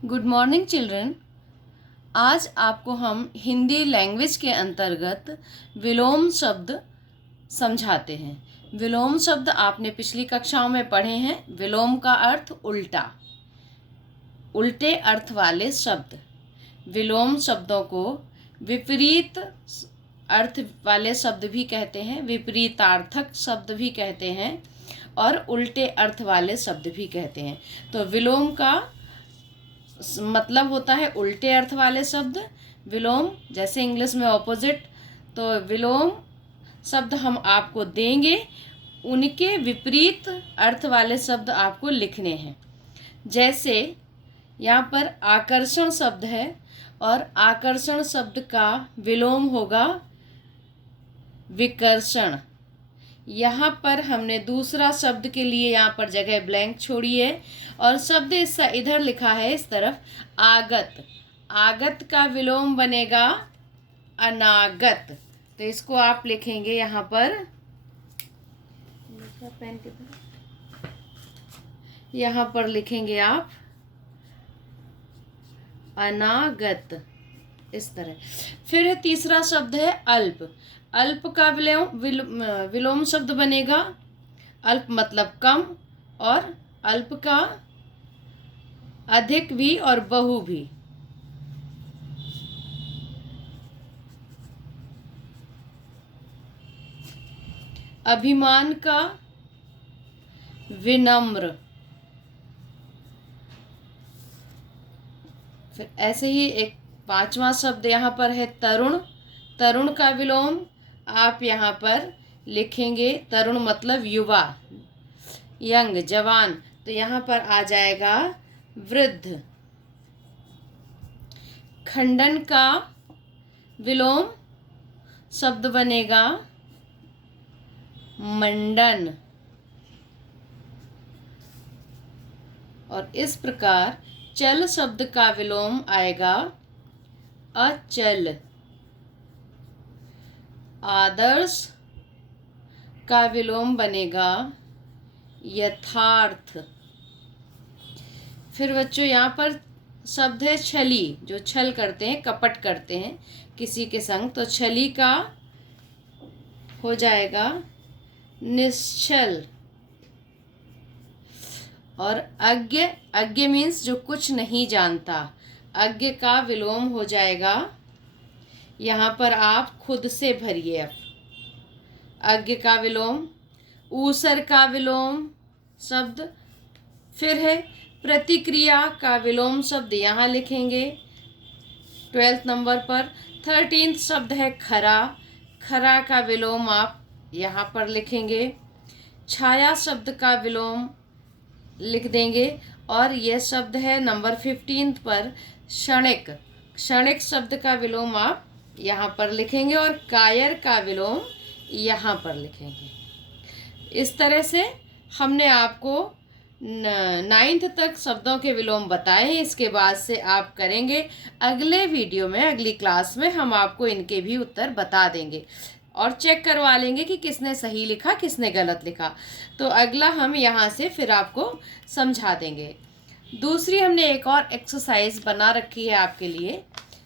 Good morning children. आज आपको हम हिंदी लैंग्वेज के अंतर्गत विलोम शब्द समझाते हैं। विलोम शब्द आपने पिछली कक्षाओं में पढ़े हैं। विलोम का अर्थ उल्टा, उल्टे अर्थ वाले शब्द। विलोम शब्दों को विपरीत अर्थ वाले शब्द भी कहते हैं, विपरीतार्थक शब्द भी कहते हैं और उल्टे अर्थ वाले शब्द भी कहते हैं। तो विलोम का मतलब होता है उल्टे अर्थ वाले शब्द। विलोम जैसे इंग्लिश में ऑपोजिट, तो विलोम शब्द हम आपको देंगे, उनके विपरीत अर्थ वाले शब्द आपको लिखने हैं। जैसे यहाँ पर आकर्षण शब्द है और आकर्षण शब्द का विलोम होगा विकर्षण। यहाँ पर हमने दूसरा शब्द के लिए यहाँ पर जगह ब्लैंक छोड़ी है और शब्द इसका इधर लिखा है इस तरफ आगत। आगत का विलोम बनेगा अनागत। तो इसको आप लिखेंगे यहाँ पर, पेन के तरफ यहाँ पर लिखेंगे आप अनागत, इस तरह। फिर तीसरा शब्द है अल्प। अल्प का विलोम शब्द बनेगा, अल्प मतलब कम, और अल्प का अधिक भी और बहु भी। अभिमान का विनम्र। फिर ऐसे ही एक पांचवा शब्द यहाँ पर है तरुण। तरुण का विलोम आप यहाँ पर लिखेंगे, तरुण मतलब युवा, यंग, जवान। तो यहाँ पर आ जाएगा वृद्ध। खंडन का विलोम शब्द बनेगा मंडन। और इस प्रकार चल शब्द का विलोम आएगा अचल। आदर्श का विलोम बनेगा यथार्थ। फिर बच्चों यहाँ पर शब्द है छली, जो छल करते हैं, कपट करते हैं किसी के संग। तो छली का हो जाएगा निश्चल। और अज्ञ, अज्ञ मीन्स जो कुछ नहीं जानता, अज्ञ का विलोम हो जाएगा, यहाँ पर आप खुद से भरिए अब। अज्ञ का विलोम। ऊसर का विलोम शब्द। फिर है प्रतिक्रिया का विलोम शब्द, यहाँ लिखेंगे 12th नंबर पर। 13th शब्द है खरा। खरा का विलोम आप यहाँ पर लिखेंगे। छाया शब्द का विलोम लिख देंगे। और यह शब्द है नंबर 15th पर क्षणिक। क्षणिक शब्द का विलोम आप यहाँ पर लिखेंगे और कायर का विलोम यहाँ पर लिखेंगे। इस तरह से हमने आपको 9th तक शब्दों के विलोम बताए हैं। इसके बाद से आप करेंगे अगले वीडियो में, अगली क्लास में हम आपको इनके भी उत्तर बता देंगे और चेक करवा लेंगे कि किसने सही लिखा, किसने गलत लिखा। तो अगला हम यहाँ से फिर आपको समझा देंगे। दूसरी हमने एक और एक्सरसाइज बना रखी है आपके लिए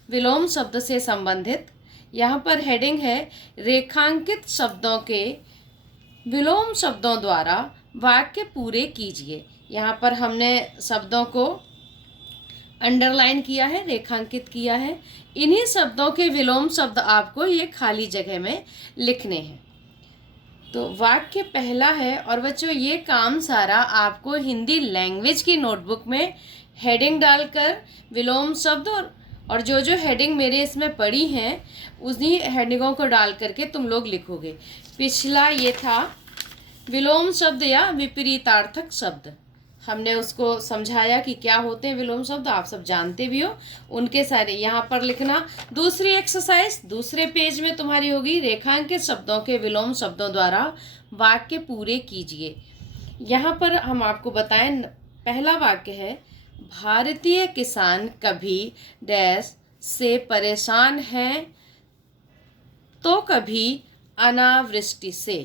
विलोम शब्द से संबंधित। यहाँ पर हेडिंग है रेखांकित शब्दों के विलोम शब्दों द्वारा वाक्य पूरे कीजिए। यहाँ पर हमने शब्दों को अंडरलाइन किया है, रेखांकित किया है। इन्हीं शब्दों के विलोम शब्द आपको ये खाली जगह में लिखने हैं। तो वाक्य पहला है, और बच्चों ये काम सारा आपको हिंदी लैंग्वेज की नोटबुक में हेडिंग डालकर विलोम शब्द और जो जो हेडिंग मेरे इसमें पड़ी हैं उन्हीं हेडिंगों को डाल करके तुम लोग लिखोगे। पिछला ये था विलोम शब्द या विपरीतार्थक शब्द, हमने उसको समझाया कि क्या होते हैं विलोम शब्द, आप सब जानते भी हो। उनके सारे यहाँ पर लिखना। दूसरी एक्सरसाइज दूसरे पेज में तुम्हारी होगी, रेखांकित शब्दों के विलोम शब्दों द्वारा वाक्य पूरे कीजिए। यहाँ पर हम आपको बताएं, पहला वाक्य है भारतीय किसान कभी डैश से परेशान हैं तो कभी अनावृष्टि से।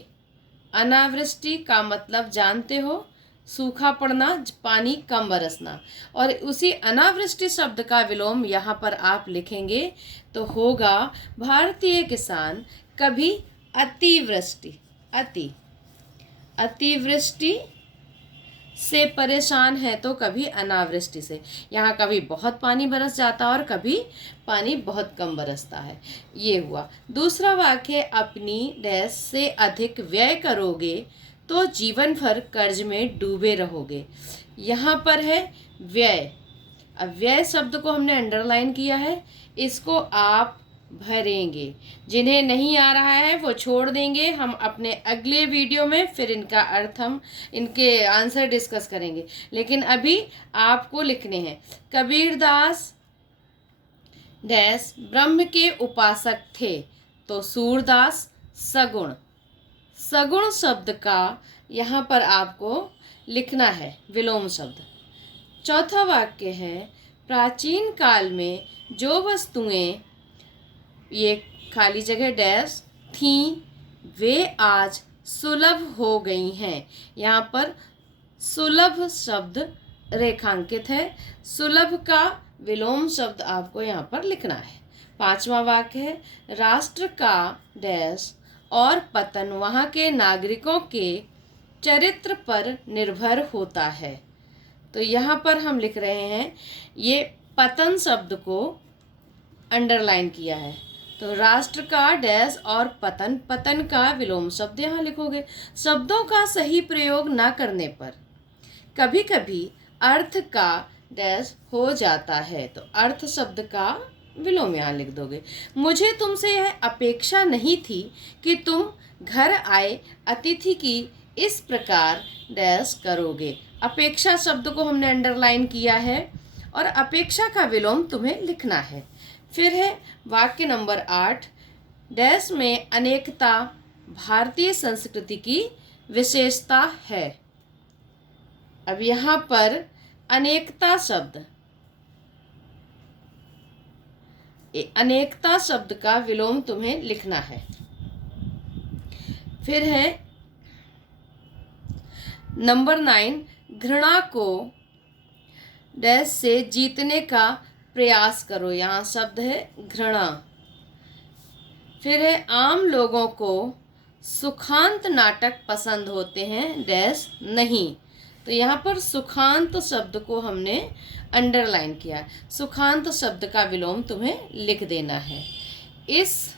अनावृष्टि का मतलब जानते हो, सूखा पड़ना, पानी कम बरसना। और उसी अनावृष्टि शब्द का विलोम यहाँ पर आप लिखेंगे तो होगा भारतीय किसान कभी अतिवृष्टि अतिवृष्टि से परेशान है तो कभी अनावृष्टि से। यहाँ कभी बहुत पानी बरस जाता है और कभी पानी बहुत कम बरसता है। ये हुआ। दूसरा वाक्य, अपनी डैश से अधिक व्यय करोगे तो जीवन भर कर्ज में डूबे रहोगे। यहाँ पर है व्यय। अब व्यय शब्द को हमने अंडरलाइन किया है, इसको आप भरेंगे। जिन्हें नहीं आ रहा है वो छोड़ देंगे, हम अपने अगले वीडियो में फिर इनका अर्थ हम इनके आंसर डिस्कस करेंगे। लेकिन अभी आपको लिखने हैं, कबीरदास डैश ब्रह्म के उपासक थे तो सूरदास सगुण। सगुण शब्द का यहाँ पर आपको लिखना है विलोम शब्द। चौथा वाक्य है, प्राचीन काल में जो वस्तुएं, ये खाली जगह डैश थीं, वे आज सुलभ हो गई हैं। यहाँ पर सुलभ शब्द रेखांकित है। सुलभ का विलोम शब्द आपको यहाँ पर लिखना है। पांचवा वाक्य है, राष्ट्र का डैश और पतन वहाँ के नागरिकों के चरित्र पर निर्भर होता है। तो यहाँ पर हम लिख रहे हैं, ये पतन शब्द को अंडरलाइन किया है। तो राष्ट्र का डैश और पतन, पतन का विलोम शब्द यहाँ लिखोगे। शब्दों का सही प्रयोग न करने पर कभी कभी अर्थ का डैश हो जाता है, तो अर्थ शब्द का विलोम यहाँ लिख दोगे। मुझे तुमसे यह अपेक्षा नहीं थी कि तुम घर आए अतिथि की इस प्रकार डैश करोगे। अपेक्षा शब्द को हमने अंडरलाइन किया है और अपेक्षा का विलोम तुम्हें लिखना है। फिर है वाक्य नंबर 8, डैश में अनेकता भारतीय संस्कृति की विशेषता है। अब यहाँ पर अनेकता शब्द, अनेकता शब्द का विलोम तुम्हें लिखना है। फिर है नंबर 9, घृणा को डैश से जीतने का प्रयास करो। यहाँ शब्द है घृणा। फिर है आम लोगों को सुखांत नाटक पसंद होते हैं डैश नहीं। तो यहाँ पर सुखांत शब्द को हमने अंडरलाइन किया। सुखांत शब्द का विलोम तुम्हें लिख देना है। इस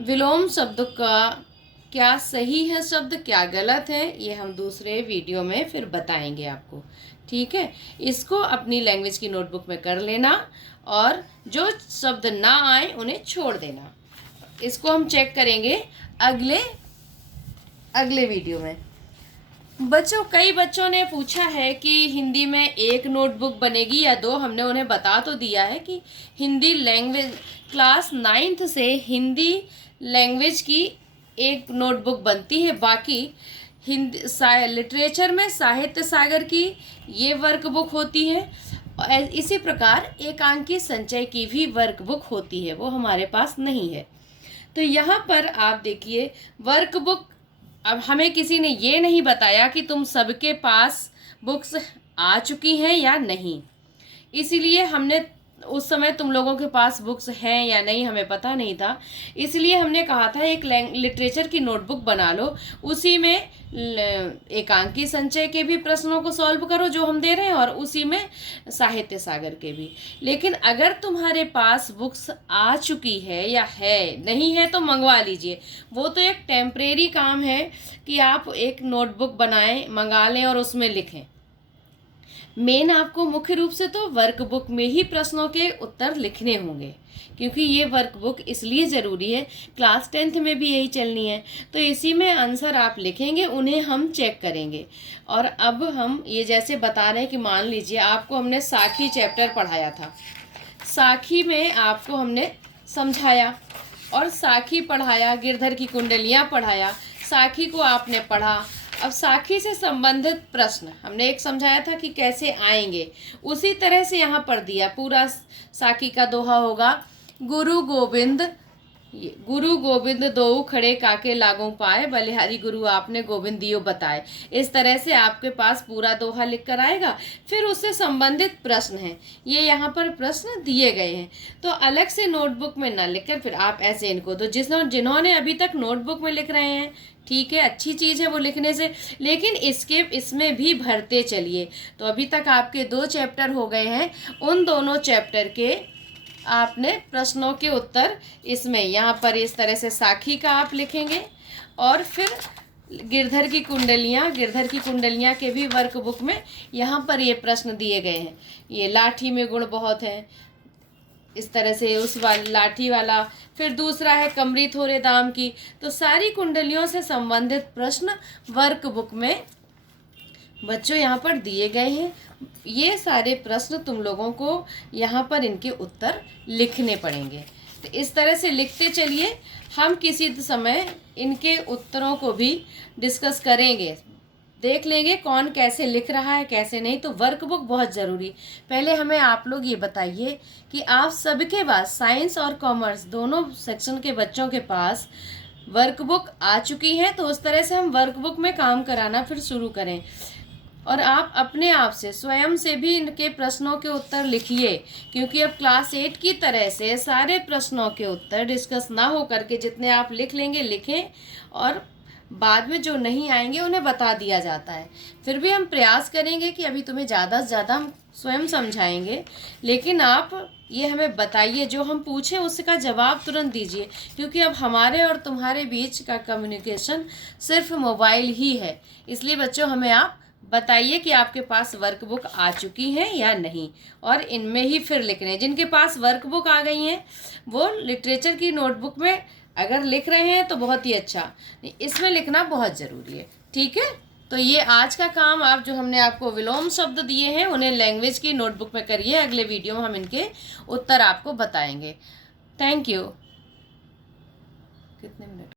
विलोम शब्द का क्या सही है शब्द, क्या गलत है, ये हम दूसरे वीडियो में फिर बताएंगे आपको। ठीक है, इसको अपनी लैंग्वेज की नोटबुक में कर लेना और जो शब्द ना आए उन्हें छोड़ देना। इसको हम चेक करेंगे अगले वीडियो में। बच्चों, कई बच्चों ने पूछा है कि हिंदी में एक नोटबुक बनेगी या दो। हमने उन्हें बता तो दिया है कि हिंदी लैंग्वेज क्लास 9th से हिंदी लैंग्वेज की एक नोटबुक बनती है। बाकी हिंदी लिटरेचर में साहित्य सागर की ये वर्कबुक होती है। और इसी प्रकार एकांकी संचय की भी वर्कबुक होती है, वो हमारे पास नहीं है। तो यहाँ पर आप देखिए वर्कबुक। अब हमें किसी ने ये नहीं बताया कि तुम सबके पास बुक्स आ चुकी हैं या नहीं, इसीलिए हमने उस समय तुम लोगों के पास बुक्स हैं या नहीं हमें पता नहीं था। इसलिए हमने कहा था एक लिटरेचर की नोटबुक बना लो, उसी में एकांकी संचय के भी प्रश्नों को सॉल्व करो जो हम दे रहे हैं और उसी में साहित्य सागर के भी। लेकिन अगर तुम्हारे पास बुक्स आ चुकी है या है नहीं है तो मंगवा लीजिए। वो तो एक टेम्परेरी काम है कि आप एक नोटबुक बनाएं, मंगा लें और उसमें लिखें। मेन आपको मुख्य रूप से तो वर्कबुक में ही प्रश्नों के उत्तर लिखने होंगे, क्योंकि ये वर्कबुक इसलिए ज़रूरी है, क्लास 10th में भी यही चलनी है। तो इसी में आंसर आप लिखेंगे, उन्हें हम चेक करेंगे। और अब हम ये जैसे बता रहे हैं कि मान लीजिए आपको हमने साखी चैप्टर पढ़ाया था, साखी में आपको हमने समझाया और साखी पढ़ाया, गिरधर की कुंडलियाँ पढ़ाया, साखी को आपने पढ़ा। अब साखी से संबंधित प्रश्न हमने एक समझाया था कि कैसे आएंगे, उसी तरह से यहाँ पर दिया। पूरा साखी का दोहा होगा, गुरु गोविंद ये गुरु गोविंद दोऊ खड़े काके लागू पाए, बलिहारी गुरु आपने गोविंद दियो बताए। इस तरह से आपके पास पूरा दोहा लिख कर आएगा। फिर उससे संबंधित प्रश्न हैं, ये यहाँ पर प्रश्न दिए गए हैं, तो अलग से नोटबुक में ना लिखकर फिर आप ऐसे इनको दो। जिन्होंने अभी तक नोटबुक में लिख रहे हैं, ठीक है, अच्छी चीज़ है वो लिखने से, लेकिन इसमें भी भरते चलिए। तो अभी तक आपके 2 चैप्टर हो गए हैं, उन दोनों चैप्टर के आपने प्रश्नों के उत्तर इसमें यहाँ पर इस तरह से साखी का आप लिखेंगे। और फिर गिरधर की कुंडलियाँ के भी वर्कबुक में यहाँ पर ये प्रश्न दिए गए हैं। ये लाठी में गुण बहुत है, इस तरह से उस वाली लाठी वाला। फिर दूसरा है कमरी थोड़े दाम की। तो सारी कुंडलियों से संबंधित प्रश्न वर्कबुक में बच्चों यहाँ पर दिए गए हैं। ये सारे प्रश्न तुम लोगों को यहाँ पर इनके उत्तर लिखने पड़ेंगे। तो इस तरह से लिखते चलिए। हम किसी समय इनके उत्तरों को भी डिस्कस करेंगे, देख लेंगे कौन कैसे लिख रहा है कैसे नहीं। तो वर्कबुक बहुत ज़रूरी। पहले हमें आप लोग ये बताइए कि आप सबके पास साइंस और कॉमर्स दोनों सेक्शन के बच्चों के पास वर्कबुक आ चुकी है। तो उस तरह से हम वर्कबुक में काम कराना फिर शुरू करें। और आप अपने आप से स्वयं से भी इनके प्रश्नों के उत्तर लिखिए, क्योंकि अब क्लास 8 की तरह से सारे प्रश्नों के उत्तर डिस्कस ना हो करके जितने आप लिख लेंगे लिखें, और बाद में जो नहीं आएंगे उन्हें बता दिया जाता है। फिर भी हम प्रयास करेंगे कि अभी तुम्हें ज़्यादा से ज़्यादा हम स्वयं समझाएंगे, लेकिन आप ये हमें बताइए, जो हम पूछें उसका जवाब तुरंत दीजिए, क्योंकि अब हमारे और तुम्हारे बीच का कम्युनिकेशन सिर्फ मोबाइल ही है। इसलिए बच्चों हमें आप बताइए कि आपके पास वर्कबुक आ चुकी हैं या नहीं, और इनमें ही फिर लिखने। जिनके पास वर्कबुक आ गई हैं वो लिटरेचर की नोटबुक में अगर लिख रहे हैं तो बहुत ही अच्छा, इसमें लिखना बहुत ज़रूरी है, ठीक है। तो ये आज का काम आप जो हमने आपको विलोम शब्द दिए हैं उन्हें लैंग्वेज की नोटबुक में करिए। अगले वीडियो में हम इनके उत्तर आपको बताएंगे। Thank you. कितने मिनट